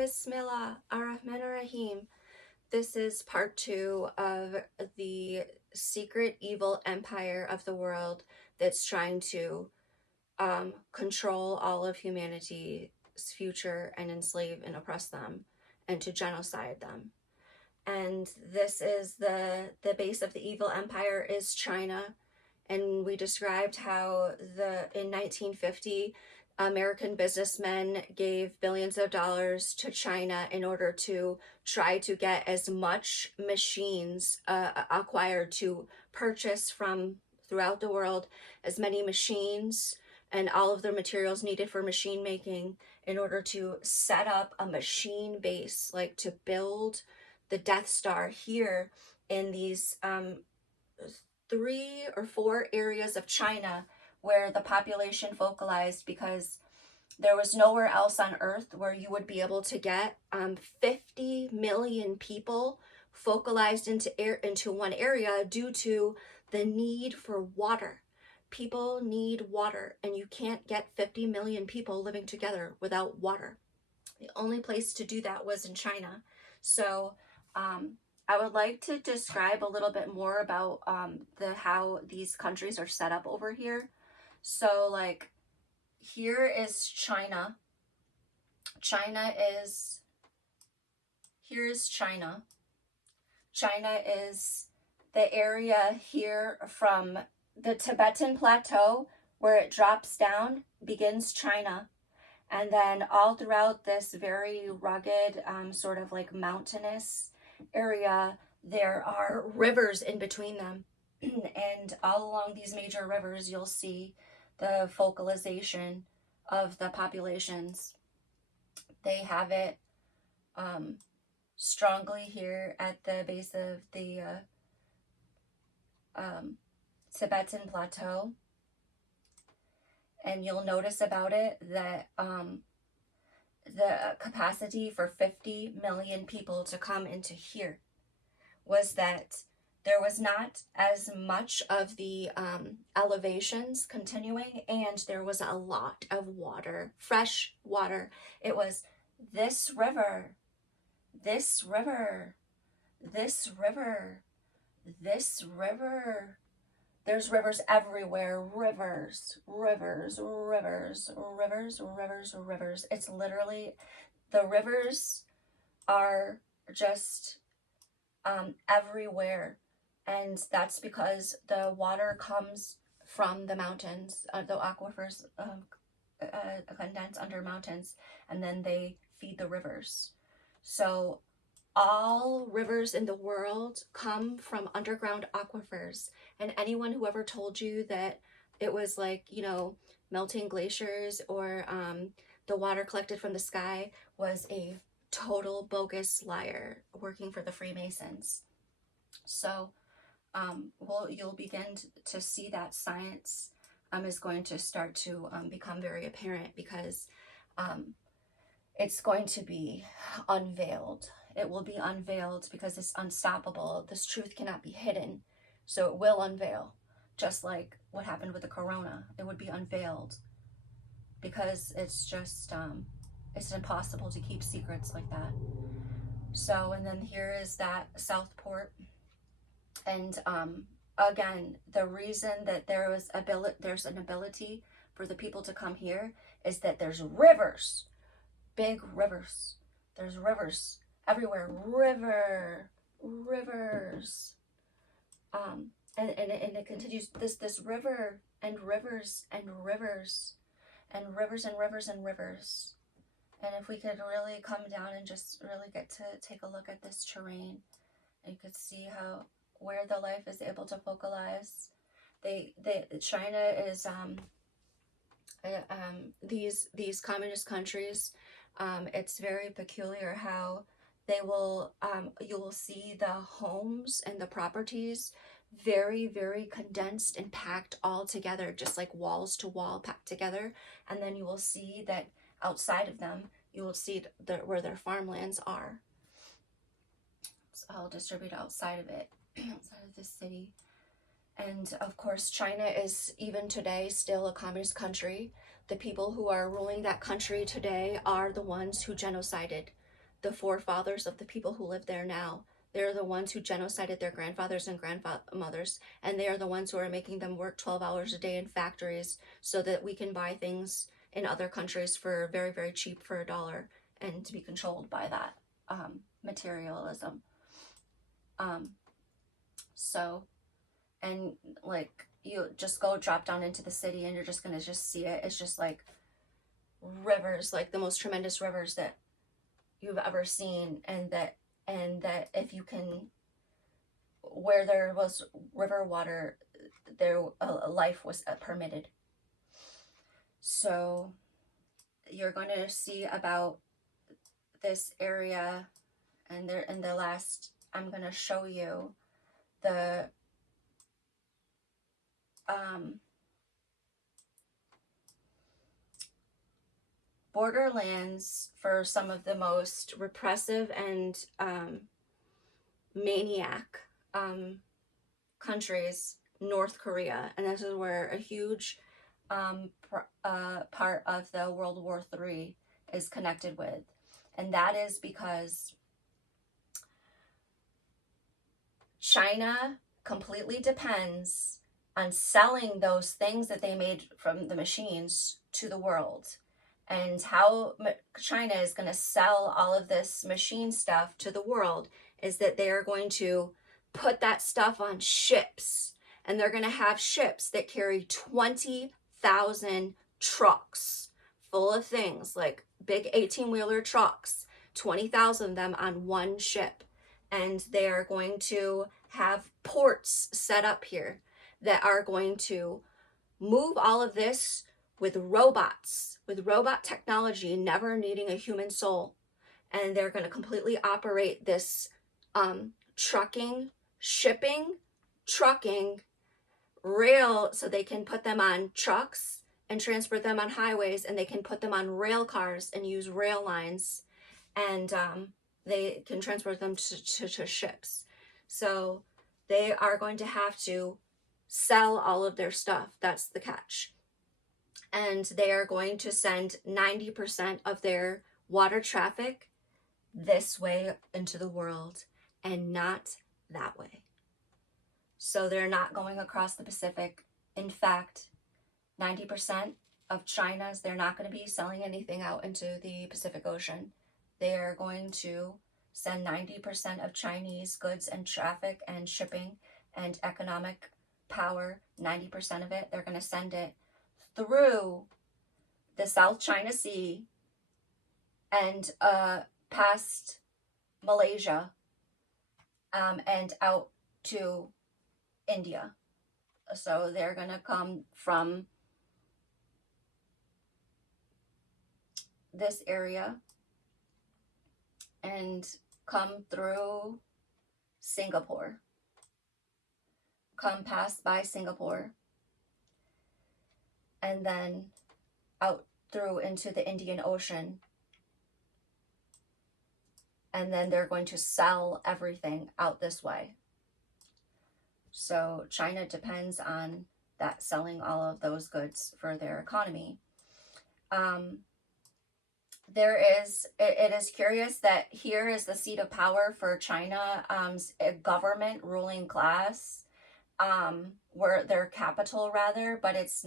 Bismillah ar-Rahman ar-Rahim. This is part 2 of the secret evil empire of the world that's trying to control all of humanity's future and enslave and oppress them and to genocide them. And this is the base of the evil empire is China. And we described how in 1950 American businessmen gave billions of dollars to China in order to try to get as much machines acquired to purchase from throughout the world, as many machines and all of the materials needed for machine making in order to set up a machine base, like to build the Death Star here in these 3 or 4 areas of China where the population focalized, because there was nowhere else on earth where you would be able to get 50 million people focalized into one area due to the need for water. People need water, and you can't get 50 million people living together without water. The only place to do that was in China. So I would like to describe a little bit more about how these countries are set up over here. So like here is China. Here is China. China is the area here from the Tibetan plateau where it drops down, begins China. And then all throughout this very rugged, sort of like mountainous area, there are rivers in between them. And all along these major rivers, you'll see the focalization of the populations. They have it strongly here at the base of the Tibetan plateau. And you'll notice about it that the capacity for 50 million people to come into here was that there was not as much of the elevations continuing, and there was a lot of water, fresh water. It was this river, this river, this river, this river. There's rivers everywhere. Rivers, rivers, rivers, rivers, rivers, rivers. It's literally, the rivers are just everywhere. And that's because the water comes from the mountains. The aquifers condense under mountains, and then they feed the rivers. So all rivers in the world come from underground aquifers. And anyone who ever told you that it was like, you know, melting glaciers or the water collected from the sky was a total bogus liar working for the Freemasons. So you'll begin to see that science is going to start to become very apparent, because it's going to be unveiled. It will be unveiled because it's unstoppable. This truth cannot be hidden. So it will unveil, just like what happened with the corona. It would be unveiled because it's just, it's impossible to keep secrets like that. So, and then here is that Southport. And again, the reason that there's an ability for the people to come here is that there's rivers, big rivers. There's rivers everywhere. Rivers. And it continues, this river and rivers and rivers and rivers and rivers and rivers. And if we could really come down and just really get to take a look at this terrain, and you could see where the life is able to focalize. China is these communist countries. It's very peculiar how they will you will see the homes and the properties very, very condensed and packed all together, just like walls to wall packed together. And then you will see that outside of them, you will see where their farmlands are. It's all distributed outside of it, outside of the city. And of course, China is even today still a communist country. The people who are ruling that country today are the ones who genocided the forefathers of the people who live there now. They're the ones who genocided their grandfathers and grandmothers, and they are the ones who are making them work 12 hours a day in factories so that we can buy things in other countries for very, very cheap, for $1, and to be controlled by that materialism. So, and like, you just go drop down into the city and you're just gonna just see it. It's just like rivers, like the most tremendous rivers that you've ever seen, and that if you can, where there was river water, there life was permitted. So you're going to see about this area, and there in the last, I'm going to show you the borderlands for some of the most repressive and maniac countries, North Korea. And this is where a huge part of the World War III is connected with. And that is because China completely depends on selling those things that they made from the machines to the world. And how China is going to sell all of this machine stuff to the world is that they are going to put that stuff on ships. And they're going to have ships that carry 20,000 trucks full of things, like big 18-wheeler trucks, 20,000 of them on one ship. And they are going to have ports set up here that are going to move all of this with robots, with robot technology, never needing a human soul. And they're going to completely operate this trucking, shipping, trucking, rail, so they can put them on trucks and transport them on highways, and they can put them on rail cars and use rail lines, and they can transport them to ships. So they are going to have to sell all of their stuff. That's the catch. And they are going to send 90% of their water traffic this way into the world and not that way. So they're not going across the Pacific. In fact, 90% of China's, they're not going to be selling anything out into the Pacific Ocean. They are going to send 90% of Chinese goods and traffic and shipping and economic power, 90% of it, they're going to send it through the South China Sea and past Malaysia and out to India. So they're going to come from this area and come through Singapore, come past by Singapore, and then out through into the Indian Ocean. And then they're going to sell everything out this way. So China depends on that, selling all of those goods for their economy. It is curious that here is the seat of power for China, a government ruling class, where their capital rather, but it's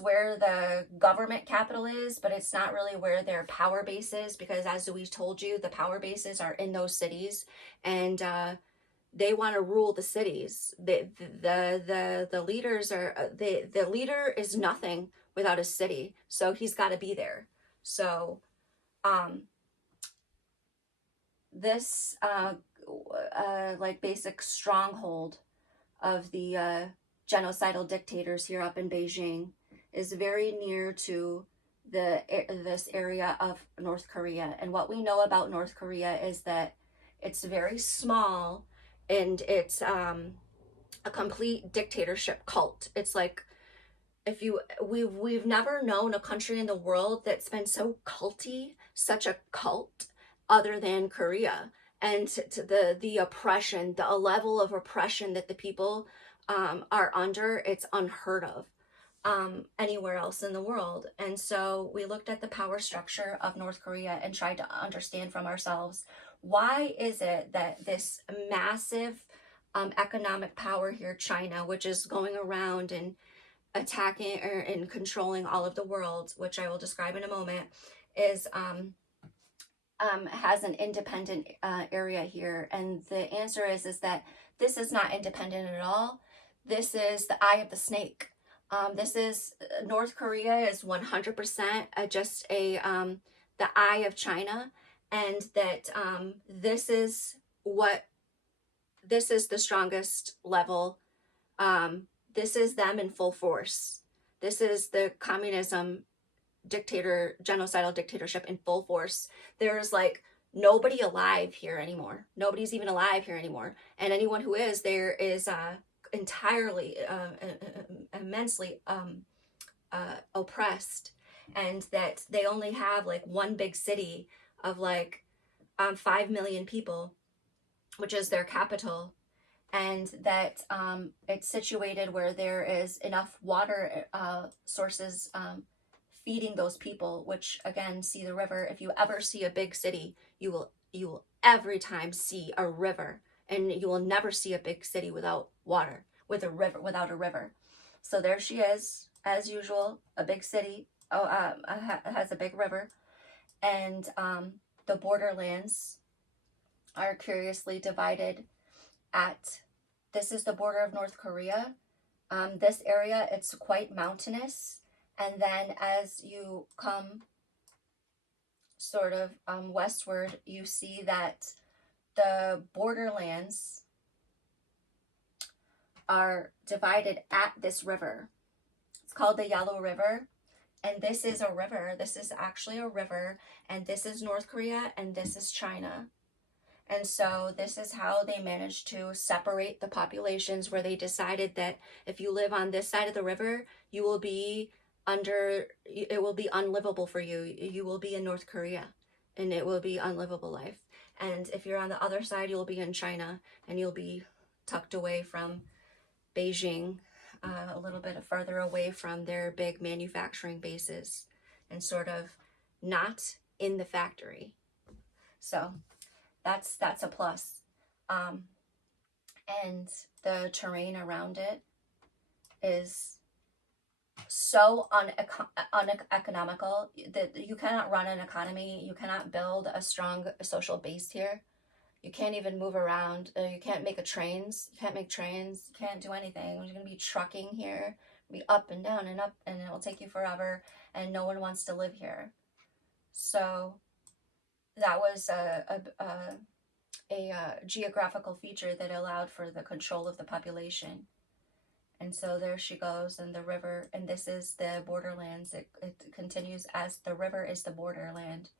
where the government capital is, but it's not really where their power base is, because as we told you, the power bases are in those cities, and they want to rule the cities. The leaders are the leader is nothing without a city, so he's got to be there. So this like basic stronghold of the genocidal dictators here up in Beijing is very near to this area of North Korea. And what we know about North Korea is that it's very small, and it's a complete dictatorship cult. It's like, we've never known a country in the world that's been so culty, such a cult, other than Korea. And to the oppression, the level of oppression that the people are under, it's unheard of. anywhere else in the world. And so we looked at the power structure of North Korea and tried to understand from ourselves, why is it that this massive economic power here, China, which is going around and attacking and controlling all of the world, which I will describe in a moment, is has an independent area here. And the answer is that this is not independent at all. This is the eye of the snake. This is North Korea is 100% just the eye of China, and that this is the strongest level. This is them in full force. This is the communism genocidal dictatorship in full force. There's like nobody alive here anymore. Nobody's even alive here anymore. And anyone who is there is entirely, immensely oppressed. And that they only have like one big city of like 5 million people, which is their capital. And that it's situated where there is enough water sources feeding those people, which again, see the river. If you ever see a big city, you will every time see a river, and you will never see a big city without water, without a river. So there she is, as usual, a big city has a big river. And the borderlands are curiously divided at, this is the border of North Korea. This area, it's quite mountainous. And then as you come sort of westward, you see that the borderlands are divided at this river. It's called the Yellow River. And this is a river. This is actually a river. And this is North Korea and this is China. And so this is how they managed to separate the populations, where they decided that if you live on this side of the river, you will be it will be unlivable for you. You will be in North Korea and it will be unlivable life. And if you're on the other side, you'll be in China and you'll be tucked away from Beijing, a little bit further away from their big manufacturing bases, and sort of not in the factory. So that's a plus. And the terrain around it is so uneconomical that you cannot run an economy. You cannot build a strong social base here. You can't even move around. You can't make trains. You can't make trains. You can't do anything. You're going to be trucking here, be up and down and up, and it will take you forever. And no one wants to live here. So that was a geographical feature that allowed for the control of the population. And so there she goes, and the river, and this is the borderlands. It continues as the river is the borderland.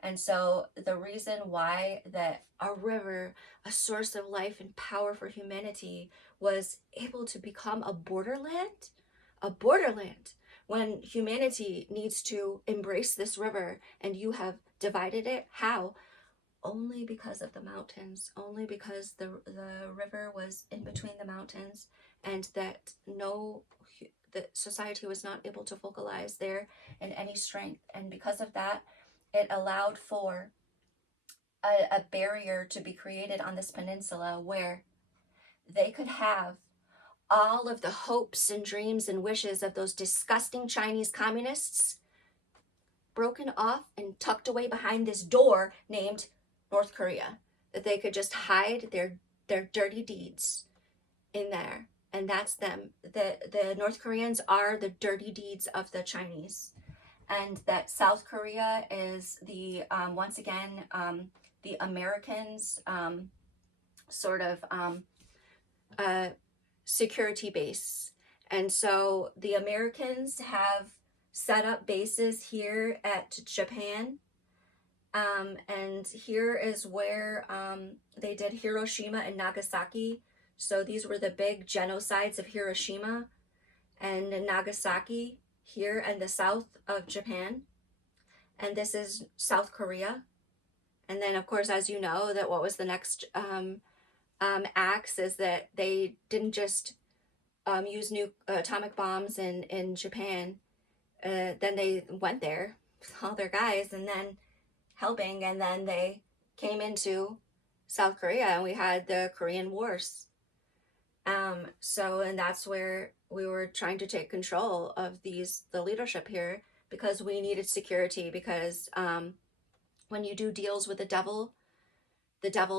And so the reason why that a river, a source of life and power for humanity, was able to become a borderland, when humanity needs to embrace this river, and you have divided it. How? Only because of the mountains, only because the river was in between the mountains, and that the society was not able to focalize there in any strength. And because of that, it allowed for a barrier to be created on this peninsula, where they could have all of the hopes and dreams and wishes of those disgusting Chinese communists broken off and tucked away behind this door named North Korea, that they could just hide their dirty deeds in there. And that's them. The North Koreans are the dirty deeds of the Chinese. And that South Korea is the, once again, the Americans' sort of security base. And so the Americans have set up bases here at Japan. And here is where they did Hiroshima and Nagasaki. So these were the big genocides of Hiroshima and Nagasaki, here in the south of Japan. And this is South Korea. And then, of course, as you know, that what was the next acts is that they didn't just use new atomic bombs in Japan, then they went there with all their guys and then helping, and then they came into South Korea and we had the Korean Wars. And that's where we were trying to take control of the leadership here, because we needed security, because when you do deals with the devil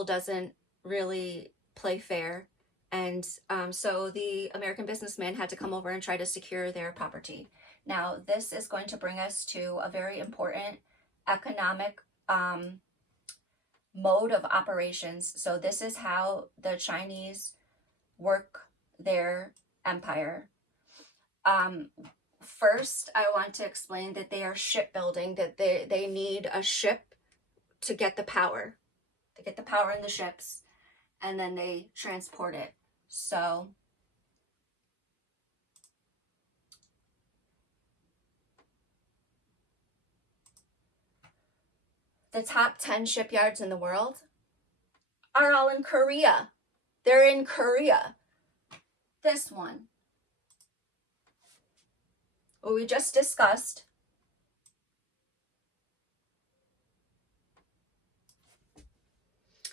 doesn't really play fair. And so the American businessman had to come over and try to secure their property. Now, this is going to bring us to a very important economic mode of operations. So this is how the Chinese work their empire. First, I want to explain that they are shipbuilding, that they need a ship to get the power. They get the power in the ships, and then they transport it. So the top 10 shipyards in the world are all in Korea. They're in Korea. This one, what we just discussed,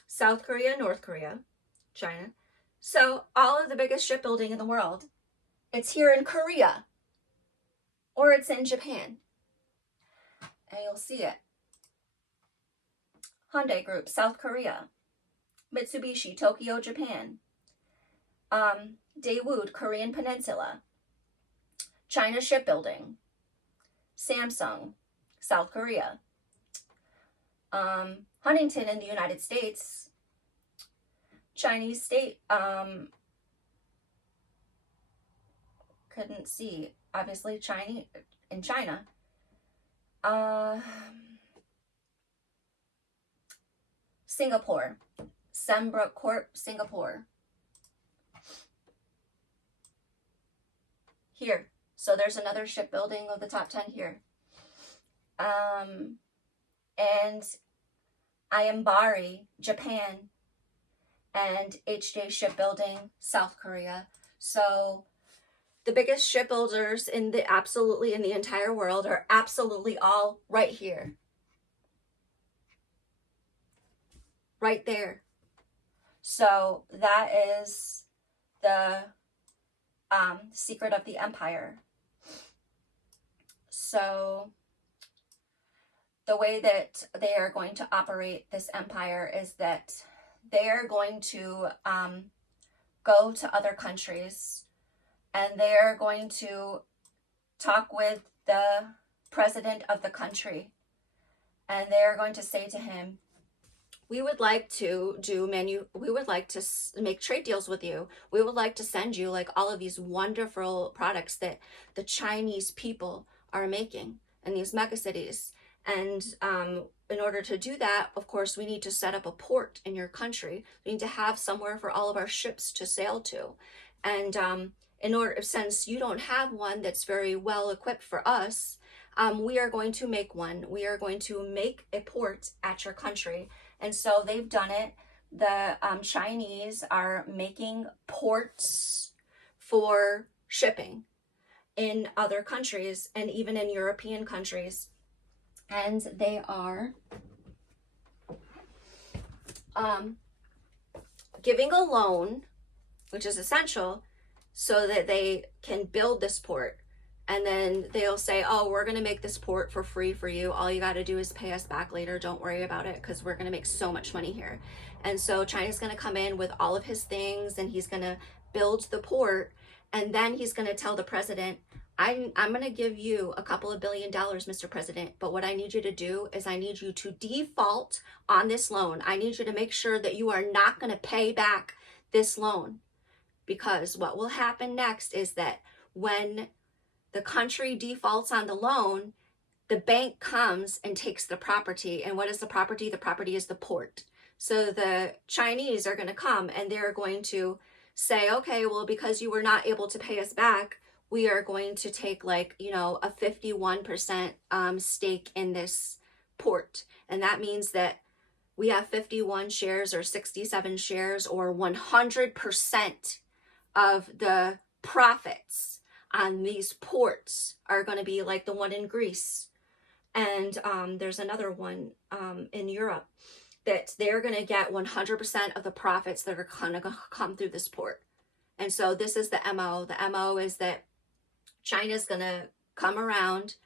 South Korea, North Korea, China. So all of the biggest shipbuilding in the world, it's here in Korea, or it's in Japan. And you'll see it. Hyundai Group, South Korea. Mitsubishi, Tokyo, Japan. Daewoo, Korean Peninsula. China Shipbuilding. Samsung, South Korea. Huntington in the United States. Chinese state, couldn't see, obviously Chinese in China. Singapore, Sembrook Corp, Singapore. Here, so there's another shipbuilding of the top 10 here. And Ayambari, Japan, and HJ Shipbuilding, South Korea. So the biggest shipbuilders in the entire world are absolutely all right here. Right there. So that is the secret of the empire. So the way that they are going to operate this empire is that they are going to go to other countries, and they're going to talk with the president of the country, and they're going to say to him, we would like to make trade deals with you. We would like to send you like all of these wonderful products that the Chinese people are making in these megacities. And in order to do that, of course, we need to set up a port in your country. We need to have somewhere for all of our ships to sail to. And since you don't have one that's very well equipped for us, we are going to make one. We are going to make a port at your country. And so they've done it. The Chinese are making ports for shipping in other countries and even in European countries. And they are giving a loan, which is essential, so that they can build this port. And then they'll say, oh, we're going to make this port for free for you. All you got to do is pay us back later. Don't worry about it, because we're going to make so much money here. And so China's going to come in with all of his things, and he's going to build the port. And then he's going to tell the president, I'm going to give you a couple of $1 billion, Mr. President, but what I need you to do is I need you to default on this loan. I need you to make sure that you are not going to pay back this loan, because what will happen next is that when the country defaults on the loan, the bank comes and takes the property. And what is the property? The property is the port. So the Chinese are going to come and they're going to say, okay, well, because you were not able to pay us back, we are going to take a 51% stake in this port. And that means that we have 51 shares or 67 shares or 100% of the profits on these ports are going to be like the one in Greece. And there's another one in Europe that they're going to get 100% of the profits that are going to come through this port. And so this is the MO. The MO is that China's going to come around,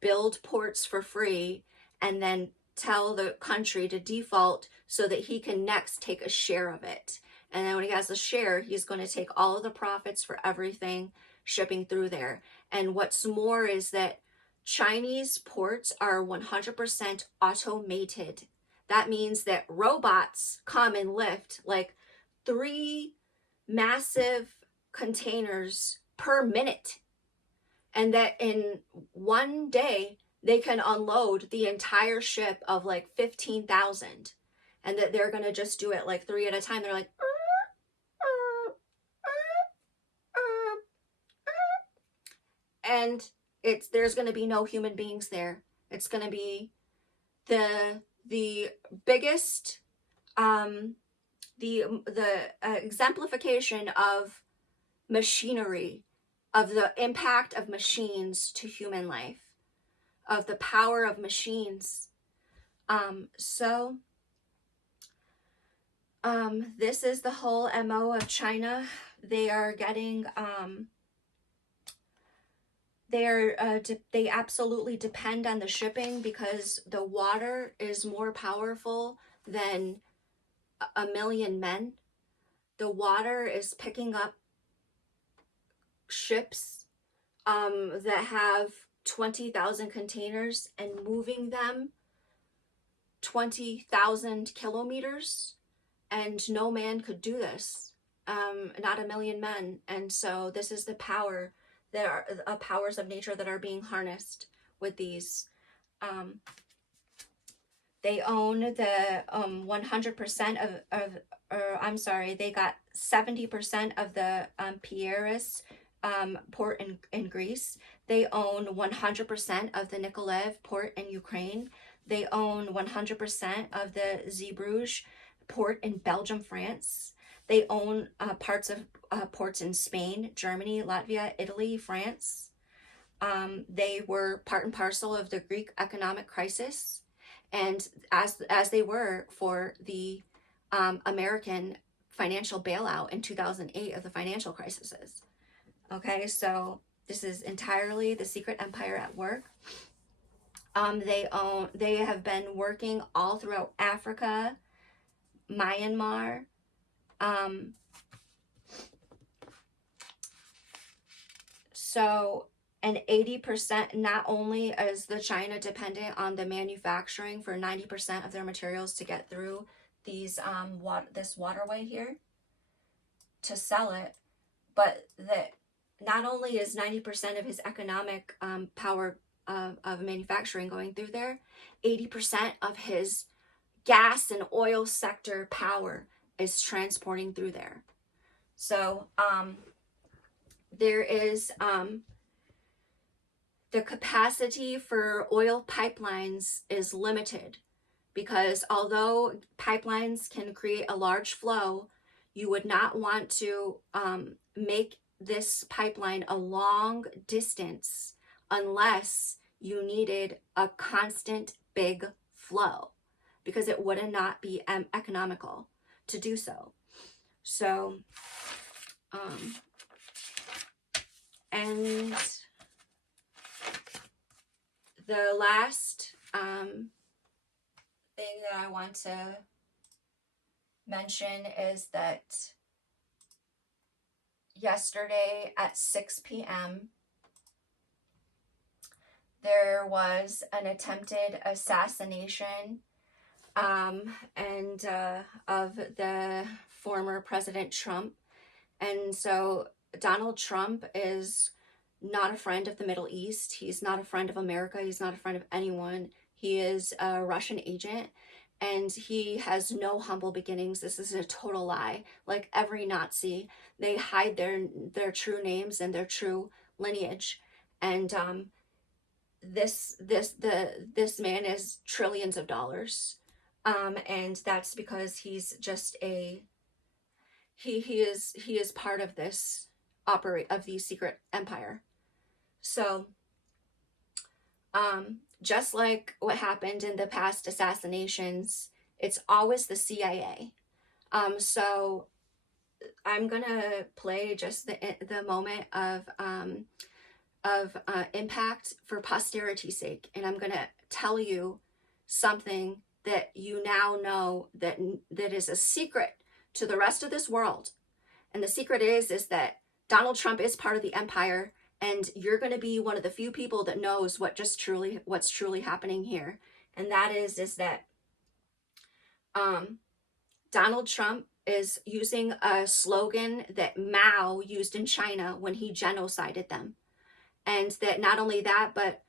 build ports for free, and then tell the country to default so that he can next take a share of it. And then when he has a share, he's going to take all of the profits for everything shipping through there. And what's more is that Chinese ports are 100% automated. That means that robots come and lift like 3 massive containers per minute. And that in one day, they can unload the entire ship of like 15,000. And that they're going to just do it like 3 at a time. They're like, and there's going to be no human beings there. It's going to be the biggest the exemplification of machinery, of the impact of machines to human life, of the power of machines. This is the whole MO of China. They are getting they absolutely depend on the shipping because the water is more powerful than a million men. The water is picking up ships that have 20,000 containers and moving them 20,000 kilometers, and no man could do this, not a million men. And so this is the power. There are powers of nature that are being harnessed with these. They own the 100% they got 70% of the Piraeus port in Greece. They own 100% of the Nikolaev port in Ukraine. They own 100% of the Zeebrugge port in Belgium, France. They own parts of ports in Spain, Germany, Latvia, Italy, France. They were part and parcel of the Greek economic crisis, and as they were for the American financial bailout in 2008 of the financial crises. Okay, so this is entirely the secret empire at work. They have been working all throughout Africa, Myanmar. And 80%, not only is the China dependent on the manufacturing for 90% of their materials to get through these this waterway here to sell it, but that not only is 90% of his economic power of manufacturing going through there, 80% of his gas and oil sector power is transporting through there. So there is the capacity for oil pipelines is limited, because although pipelines can create a large flow, you would not want to make this pipeline a long distance unless you needed a constant big flow, because it would not be economical to do so. So, and the last thing that I want to mention is that yesterday at 6 p.m. there was an attempted assassination of the former President Trump. And so Donald Trump is not a friend of the Middle East. He's not a friend of America. He's not a friend of anyone. He is a Russian agent, and he has no humble beginnings. This is a total lie. Like every Nazi, they hide their true names and their true lineage. And this man is trillions of dollars, and that's because he's just he is part of this secret empire. So just like what happened in the past assassinations, it's always the CIA. So I'm gonna play just the moment of impact for posterity's sake, and I'm gonna tell you something that you now know that is a secret to the rest of this world. And the secret is that Donald Trump is part of the empire, and you're going to be one of the few people that knows what's truly happening here. And that is that Donald Trump is using a slogan that Mao used in China when he genocided them. And that not only that, but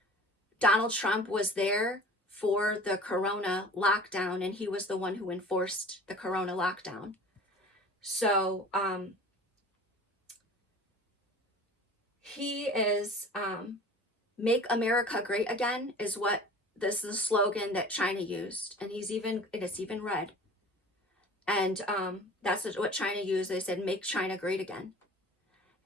Donald Trump was there for the corona lockdown, and he was the one who enforced the corona lockdown. So he is make America great again is what this is the slogan that China used, and it's even red. And that's what China used. They said, make China great again.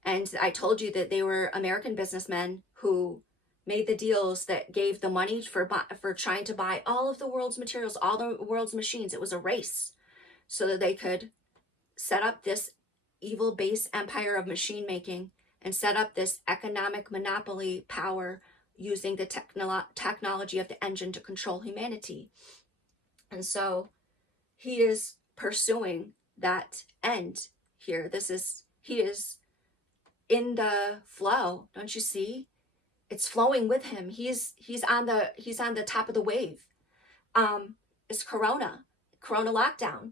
And I told you that they were American businessmen who made the deals that gave the money for trying to buy all of the world's materials, all the world's machines. It was a race so that they could set up this evil base empire of machine making and set up this economic monopoly power using the technology of the engine to control humanity. And so he is pursuing that end here. He is in the flow. Don't you see? It's flowing with him. He's on the top of the wave. It's corona lockdown.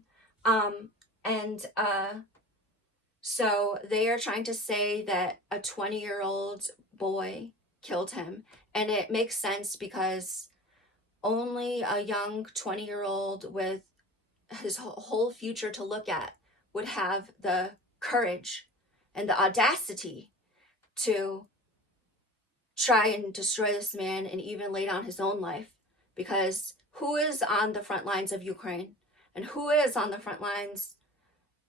So they are trying to say that a 20-year-old boy killed him. And it makes sense because only a young 20-year-old with his whole future to look at would have the courage and the audacity to try and destroy this man and even lay down his own life. Because who is on the front lines of Ukraine? And who is on the front lines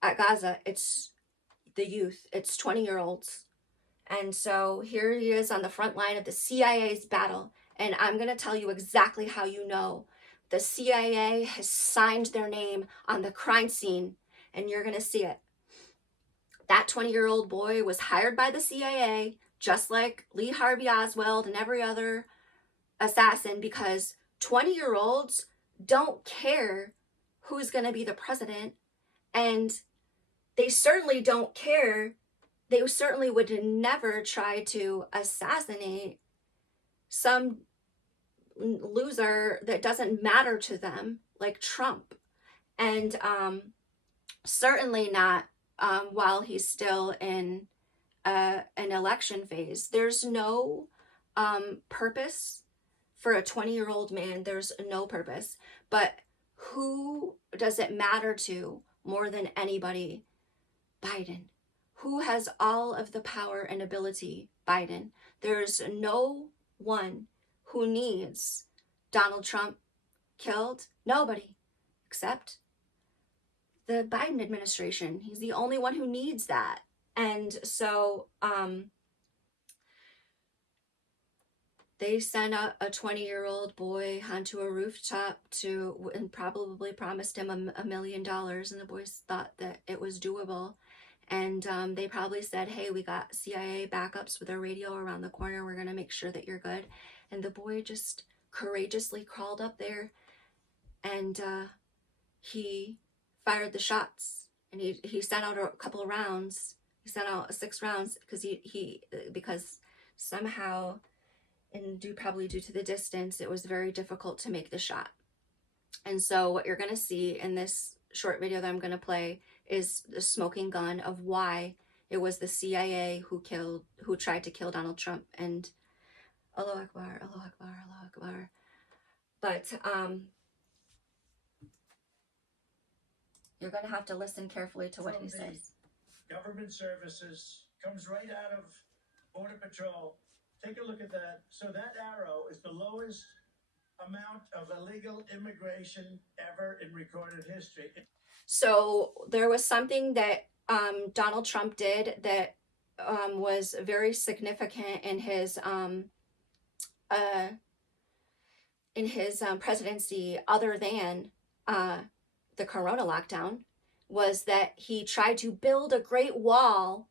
at Gaza? It's the youth. It's 20-year-olds. And so here he is on the front line of the CIA's battle. And I'm going to tell you exactly how you know. The CIA has signed their name on the crime scene, and you're going to see it. That 20-year-old boy was hired by the CIA, just like Lee Harvey Oswald and every other assassin, because 20-year-olds don't care who's going to be the president, and they certainly don't care. They certainly would never try to assassinate some loser that doesn't matter to them, like Trump. And certainly not while he's still in an election phase. There's no purpose for a 20-year-old man. There's no purpose. But who does it matter to more than anybody? Biden. Who has all of the power and ability? Biden. There's no one who needs Donald Trump killed. Nobody, except the Biden administration. He's the only one who needs that. And so they sent a 20-year-old boy onto a rooftop and probably promised him $1 million, and the boys thought that it was doable. And they probably said, hey, we got CIA backups with our radio around the corner. We're going to make sure that you're good. And the boy just courageously crawled up there, and he fired the shots. And he sent out a couple of rounds. He sent out 6 rounds because somehow, and probably due to the distance, it was very difficult to make the shot. And so what you're going to see in this short video that I'm going to play is the smoking gun of why it was the CIA who tried to kill Donald Trump. And Allahu Akbar, Allahu Akbar, Allahu Akbar. But you're going to have to listen carefully to what he says. Government services comes right out of Border Patrol. Take a look at that. So that arrow is the lowest amount of illegal immigration ever in recorded history. So there was something that Donald Trump did that was very significant in his presidency, other than the corona lockdown, was that he tried to build a Great Wall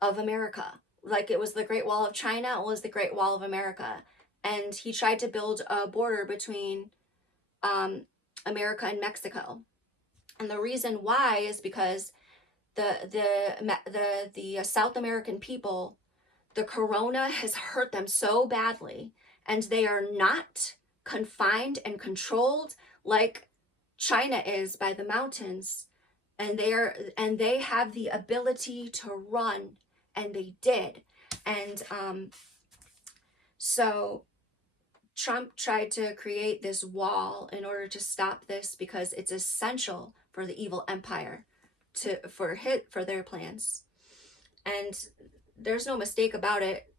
of America. Like it was the Great Wall of China, it was the Great Wall of America. And he tried to build a border between America and Mexico. And the reason why is because the South American people, the corona has hurt them so badly, and they are not confined and controlled like China is by the mountains, and they have the ability to run, and they did. And so Trump tried to create this wall in order to stop this, because it's essential for the evil empire for their plans. And there's no mistake about it.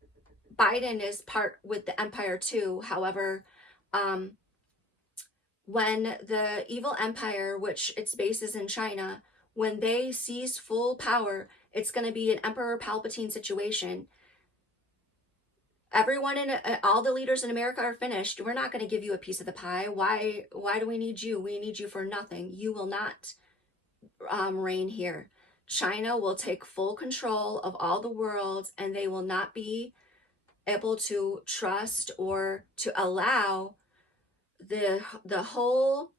Biden is part with the empire too. However, when the evil empire, which its base is in China, when they seize full power, it's going to be an Emperor Palpatine situation. Everyone all the leaders in America are finished. We're not going to give you a piece of the pie. Why do we need you? We need you for nothing. You will not reign here. China will take full control of all the world, and they will not be able to trust or to allow the whole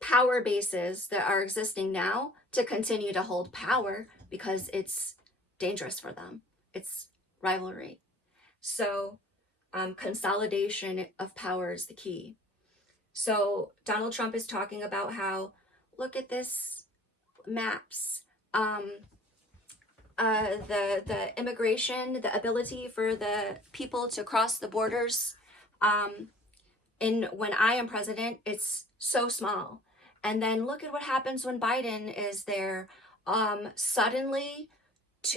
power bases that are existing now to continue to hold power, because it's dangerous for them. It's rivalry. So consolidation of power is the key. So Donald Trump is talking about how, look at this maps, the immigration, the ability for the people to cross the borders. When I am president, it's so small. And then look at what happens when Biden is there. Suddenly,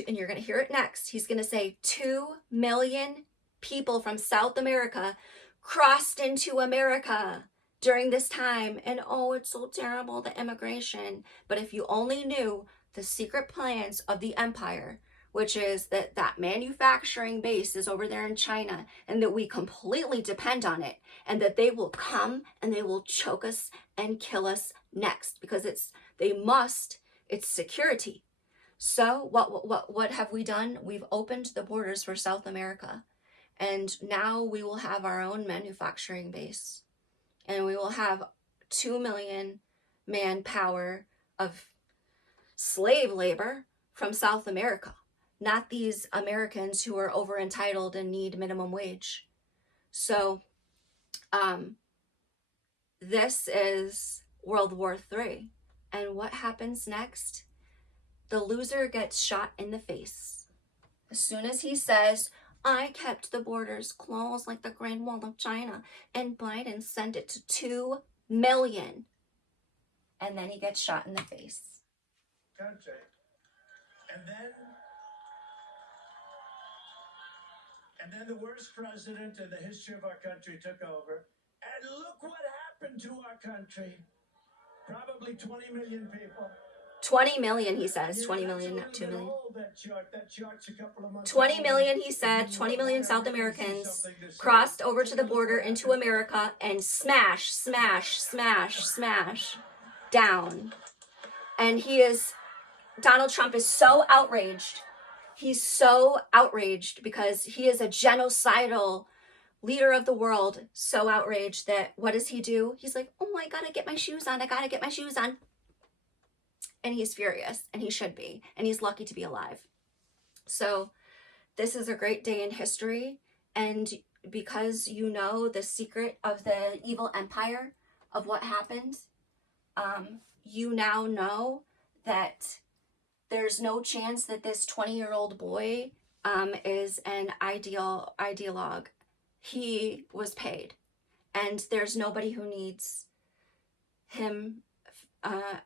and you're going to hear it next, he's going to say 2 million people from South America crossed into America during this time. And oh, it's so terrible, the immigration. But if you only knew the secret plans of the empire, which is that manufacturing base is over there in China, and that we completely depend on it, and that they will come and they will choke us and kill us next, because it's security. So what have we done? We've opened the borders for South America, and now we will have our own manufacturing base, and we will have 2 million manpower of slave labor from South America, not these Americans who are over entitled and need minimum wage. So this is World War III. And what happens next? The loser gets shot in the face. As soon as he says, I kept the borders closed like the Great Wall of China, and Biden sent it to 2 million. And then he gets shot in the face. Country. And then the worst president in the history of our country took over. And look what happened to our country. Probably 20 million people. 20 million, he says. 20 million, not 2 million. 20 million, he said. 20 million South Americans crossed over to the border into America and smash, smash, smash, smash down. And Donald Trump is so outraged. He's so outraged because he is a genocidal leader of the world. So outraged that what does he do? He's like, oh, I gotta get my shoes on. I gotta get my shoes on. And he's furious, and he should be, and he's lucky to be alive. So this is a great day in history, and because you know the secret of the evil empire of what happened, you now know that there's no chance that this 20-year-old boy is an ideologue. He was paid, and there's nobody who needs him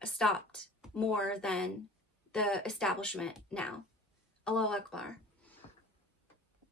stopped more than the establishment now. Allahu Akbar.